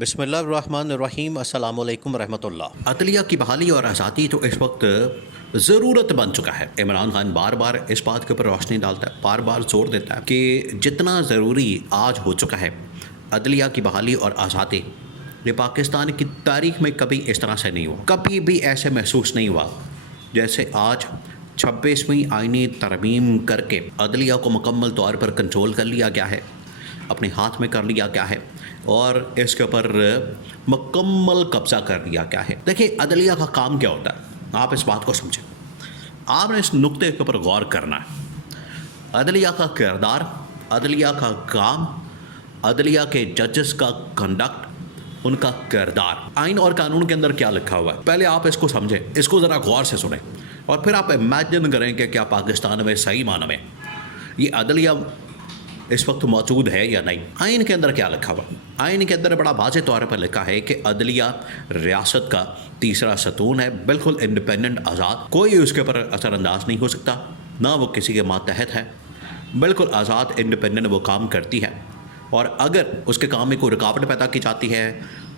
بسم اللہ الرحمن الرحیم۔ السلام علیکم ورحمۃ اللہ۔ عدلیہ کی بحالی اور آزادی تو اس وقت ضرورت بن چکا ہے۔ عمران خان بار بار اس بات کے اوپر روشنی ڈالتا ہے، بار بار زور دیتا ہے کہ جتنا ضروری آج ہو چکا ہے عدلیہ کی بحالی اور آزادی، یہ پاکستان کی تاریخ میں کبھی اس طرح سے نہیں ہوا، کبھی بھی ایسے محسوس نہیں ہوا جیسے آج 26ویں آئینی ترمیم کر کے عدلیہ کو مکمل طور پر کنٹرول کر لیا گیا ہے، اپنے ہاتھ میں کر لیا گیا ہے اور اس کے اوپر مکمل قبضہ کر لیا گیا ہے۔ دیکھیے عدلیہ کا کام کیا ہوتا ہے، آپ اس بات کو سمجھیں، آپ نے اس نقطے کے اوپر غور کرنا ہے۔ عدلیہ کا کردار، عدلیہ کا کام، عدلیہ کے ججز کا کنڈکٹ، ان کا کردار، آئین اور قانون کے اندر کیا لکھا ہوا ہے، پہلے آپ اس کو سمجھیں، اس کو ذرا غور سے سنیں اور پھر آپ امیجن کریں کہ کیا پاکستان میں صحیح معنی میں یہ عدلیہ اس وقت موجود ہے یا نہیں۔ آئین کے اندر کیا لکھا ہوا؟ آئین کے اندر بڑا واضح طور پر لکھا ہے کہ عدلیہ ریاست کا تیسرا ستون ہے، بالکل انڈیپینڈنٹ، آزاد، کوئی اس کے اوپر اثر انداز نہیں ہو سکتا، نہ وہ کسی کے ماتحت ہے، بالکل آزاد انڈیپینڈنٹ وہ کام کرتی ہے، اور اگر اس کے کام میں کوئی رکاوٹ پیدا کی جاتی ہے،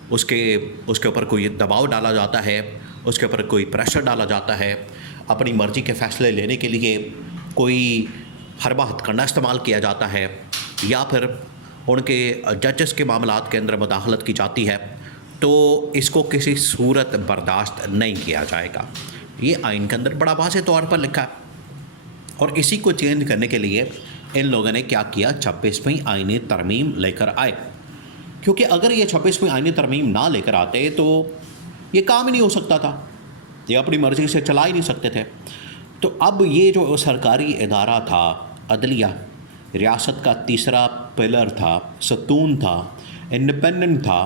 اس کے اوپر کوئی دباؤ ڈالا جاتا ہے، اس کے اوپر کوئی پریشر ڈالا جاتا ہے، اپنی مرضی کے فیصلے لینے کے لیے کوئی حربہ ہتھ کنڈا استعمال کیا جاتا ہے، یا پھر ان کے ججز کے معاملات کے اندر مداخلت کی جاتی ہے، تو اس کو کسی صورت برداشت نہیں کیا جائے گا۔ یہ آئین کے اندر بڑا واضح طور پر لکھا ہے، اور اسی کو چینج کرنے کے لیے ان لوگوں نے کیا کیا، 26ویں آئینی ترمیم لے کر آئے، کیونکہ اگر یہ 26ویں آئینی ترمیم نہ لے کر آتے تو یہ کام ہی نہیں ہو سکتا تھا، یہ اپنی مرضی سے چلا ہی نہیں سکتے تھے۔ تو اب یہ جو سرکاری ادارہ تھا عدلیہ، ریاست کا تیسرا پلر تھا، ستون تھا، انڈیپینڈنٹ تھا،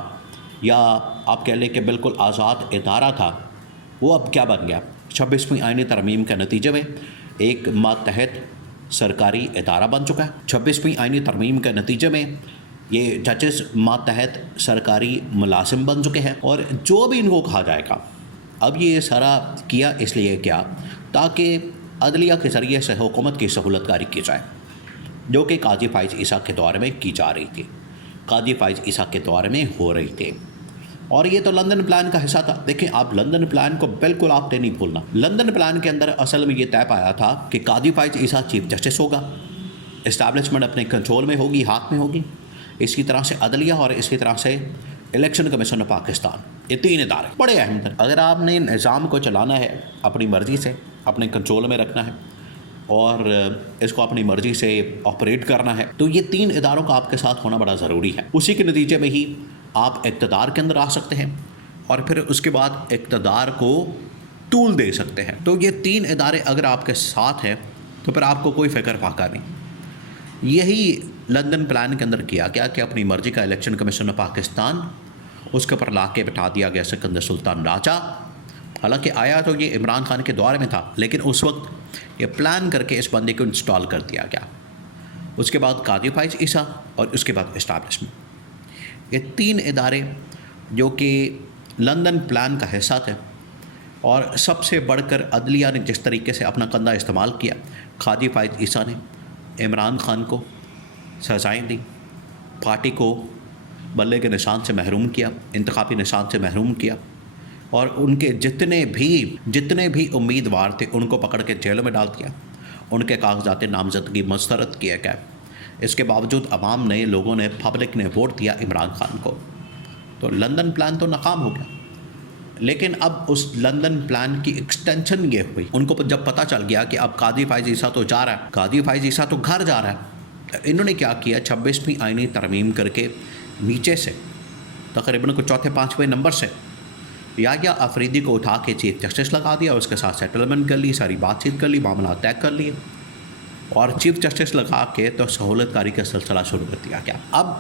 یا آپ کہہ لیں کہ بالکل آزاد ادارہ تھا، وہ اب کیا بن گیا؟ 26ویں آئینی ترمیم کے نتیجے میں ایک ماتحت سرکاری ادارہ بن چکا ہے۔ 26ویں آئینی ترمیم کے نتیجے میں یہ ججز ماتحت سرکاری ملازم بن چکے ہیں، اور جو بھی ان کو کہا جائے گا، اب یہ سارا کیا اس لیے کیا تاکہ عدلیہ کے ذریعے سے حکومت کی سہولت کاری کی جائے، جو کہ قاضی فائز عیسیٰ کے دور میں کی جا رہی تھی، قاضی فائز عیسیٰ کے دور میں ہو رہی تھی، اور یہ تو لندن پلان کا حصہ تھا۔ دیکھیں آپ لندن پلان کو بالکل آپ نے نہیں بھولنا۔ لندن پلان کے اندر اصل میں یہ طے پایا تھا کہ قاضی فائز عیسیٰ چیف جسٹس ہوگا، اسٹیبلشمنٹ اپنے کنٹرول میں ہوگی، ہاتھ میں ہوگی، اسی طرح سے عدلیہ اور اسی طرح سے الیکشن کمیشن آف پاکستان، یہ تین ادارے بڑے اہم تھے۔ اگر آپ نے نظام کو چلانا ہے اپنی مرضی سے، اپنے کنٹرول میں رکھنا ہے اور اس کو اپنی مرضی سے آپریٹ کرنا ہے، تو یہ تین اداروں کا آپ کے ساتھ ہونا بڑا ضروری ہے۔ اسی کے نتیجے میں ہی آپ اقتدار کے اندر آ سکتے ہیں اور پھر اس کے بعد اقتدار کو ٹول دے سکتے ہیں۔ تو یہ تین ادارے اگر آپ کے ساتھ ہیں تو پھر آپ کو کوئی فکر فاقہ نہیں۔ یہی لندن پلان کے اندر کیا گیا کہ اپنی مرضی کا الیکشن کمیشن آف پاکستان، اس کے اوپر لا کے بٹھا دیا گیا سکندر سلطان راجہ۔ حالانکہ آیا تو یہ عمران خان کے دور میں تھا، لیکن اس وقت یہ پلان کر کے اس بندے کو انسٹال کر دیا گیا۔ اس کے بعد قاضی فائز عیسیٰ اور اس کے بعد اسٹیبلشمنٹ، یہ تین ادارے جو کہ لندن پلان کا حصہ تھے، اور سب سے بڑھ کر عدلیہ نے جس طریقے سے اپنا کندھا استعمال کیا، قاضی فائز عیسیٰ نے عمران خان کو سزائیں دی، پارٹی کو بلے کے نشان سے محروم کیا، انتخابی نشان سے محروم کیا، اور ان کے جتنے بھی امیدوار تھے ان کو پکڑ کے جیلوں میں ڈال دیا، ان کے کاغذات نامزدگی مسترد کیے گئے۔ اس کے باوجود عوام نے، لوگوں نے، پبلک نے ووٹ دیا عمران خان کو، تو لندن پلان تو ناکام ہو گیا۔ لیکن اب اس لندن پلان کی ایکسٹینشن یہ ہوئی، ان کو جب پتہ چل گیا کہ اب قاضی فائز عیسیٰ تو جا رہا ہے، قاضی فائز عیسیٰ تو گھر جا رہا ہے، انہوں نے کیا کیا، 26ویں آئینی ترمیم کر کے نیچے سے تقریباً کو چوتھے پانچویں نمبر سے یحییٰ آفریدی کو اٹھا کے چیف جسٹس لگا دیا، اس کے ساتھ سیٹلمنٹ کر لی، ساری بات چیت کر لی، معاملات طے کر لیے، اور چیف جسٹس لگا کے تو سہولت کاری کا سلسلہ شروع کر دیا گیا۔ اب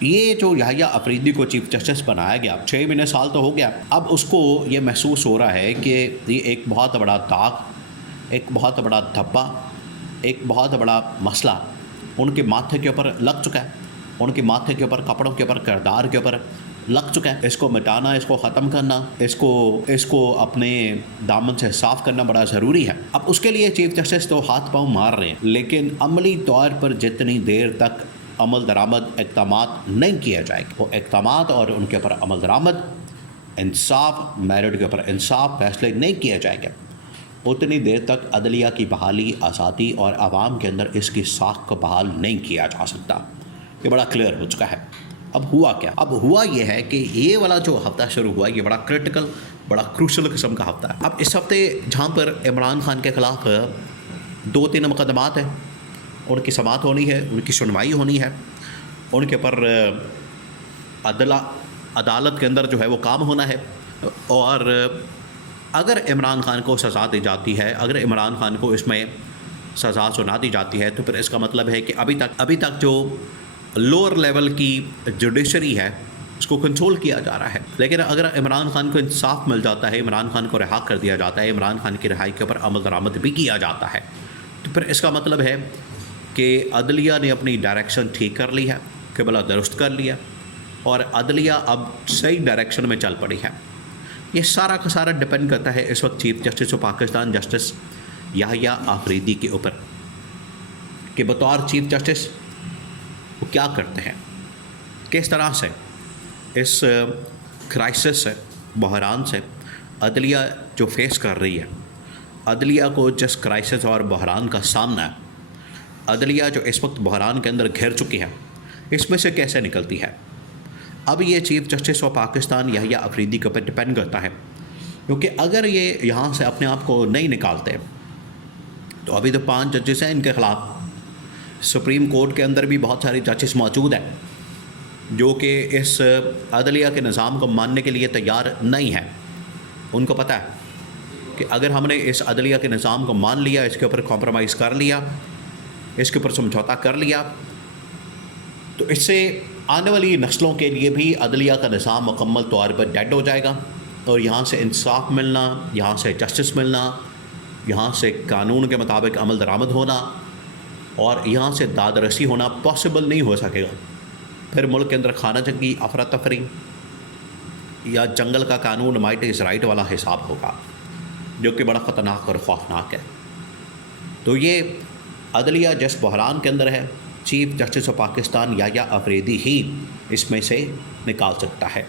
یہ جو یحییٰ آفریدی کو چیف جسٹس بنایا گیا، 6 مہینے سال تو ہو گیا، اب اس کو یہ محسوس ہو رہا ہے کہ یہ ایک بہت بڑا داغ، ایک بہت بڑا دھبا، ایک بہت بڑا مسئلہ ان کے ماتھے کے اوپر لگ چکا ہے، ان کے ماتھے کے اوپر، کپڑوں کے اوپر، کردار کے اوپر لگ چکا ہے۔ اس کو مٹانا، اس کو ختم کرنا، اس کو اپنے دامن سے صاف کرنا بڑا ضروری ہے۔ اب اس کے لیے چیف جسٹس تو ہاتھ پاؤں مار رہے ہیں، لیکن عملی طور پر جتنی دیر تک عمل درآمد اقدامات نہیں کیا جائے گا، وہ اقدامات اور ان کے اوپر عمل درآمد، انصاف، میرٹ کے اوپر انصاف فیصلے نہیں کیا جائے گا، اتنی دیر تک عدلیہ کی بحالی، آزادی اور عوام کے اندر اس کی ساکھ کو بحال نہیں کیا جا سکتا۔ یہ بڑا کلیئر ہو چکا ہے۔ اب ہوا کیا؟ اب ہوا یہ ہے کہ یہ والا جو ہفتہ شروع ہوا یہ بڑا کرٹیکل، بڑا کروشل قسم کا ہفتہ ہے۔ اب اس ہفتے جہاں پر عمران خان کے خلاف 2-3 مقدمات ہیں، ان کی سماعت ہونی ہے، ان کی سنوائی ہونی ہے، ان کے اوپر عدالت کے اندر جو ہے وہ کام ہونا ہے، اور اگر عمران خان کو سزا دی جاتی ہے، اگر عمران خان کو اس میں سزا سنا دی جاتی ہے تو پھر اس کا مطلب ہے کہ ابھی تک جو لوور لیول کی جوڈیشری ہے اس کو کنٹرول کیا جا رہا ہے، لیکن اگر عمران خان کو انصاف مل جاتا ہے، عمران خان کو رہا کر دیا جاتا ہے، عمران خان کی رہائی کے اوپر عمل درآمد بھی کیا جاتا ہے، تو پھر اس کا مطلب ہے کہ عدلیہ نے اپنی ڈائریکشن ٹھیک کر لی ہے، قبلہ درست کر لیا، اور عدلیہ اب صحیح ڈائریکشن میں چل پڑی ہے۔ یہ سارا کا سارا ڈپینڈ کرتا ہے اس وقت chief justice of Pakistan justice Yahya Afridi کے اوپر کہ بطور چیف جسٹس وہ کیا کرتے ہیں، کس طرح سے اس کرائسس سے، بحران سے عدلیہ جو فیس کر رہی ہے، عدلیہ کو جس کرائسس اور بحران کا سامنا ہے، عدلیہ جو اس وقت بحران کے اندر گھر چکی ہے، اس میں سے کیسے نکلتی ہے۔ اب یہ چیف جسٹس آف پاکستان یحییٰ آفریدی کے اوپر ڈپینڈ کرتا ہے، کیونکہ اگر یہ یہاں سے اپنے آپ کو نہیں نکالتے تو ابھی تو 5 ججز ہیں ان کے خلاف، سپریم کورٹ کے اندر بھی بہت سارے ججز موجود ہیں جو کہ اس عدلیہ کے نظام کو ماننے کے لیے تیار نہیں ہیں۔ ان کو پتہ ہے کہ اگر ہم نے اس عدلیہ کے نظام کو مان لیا، اس کے اوپر کمپرومائز کر لیا، اس کے اوپر سمجھوتا کر لیا، تو اس سے آنے والی نسلوں کے لیے بھی عدلیہ کا نظام مکمل طور پر ڈیڈ ہو جائے گا، اور یہاں سے انصاف ملنا، یہاں سے جسٹس ملنا، یہاں سے قانون کے مطابق عمل درآمد ہونا اور یہاں سے داد رسی ہونا پاسبل نہیں ہو سکے گا۔ پھر ملک کے اندر خانہ جنگی، افراتفری یا جنگل کا قانون، مائٹ از رائٹ والا حساب ہوگا، جو کہ بڑا خطرناک اور خوفناک ہے۔ تو یہ عدلیہ جس بحران کے اندر ہے، چیف جسٹس آف پاکستان یحییٰ آفریدی ہی اس میں سے نکال سکتا ہے۔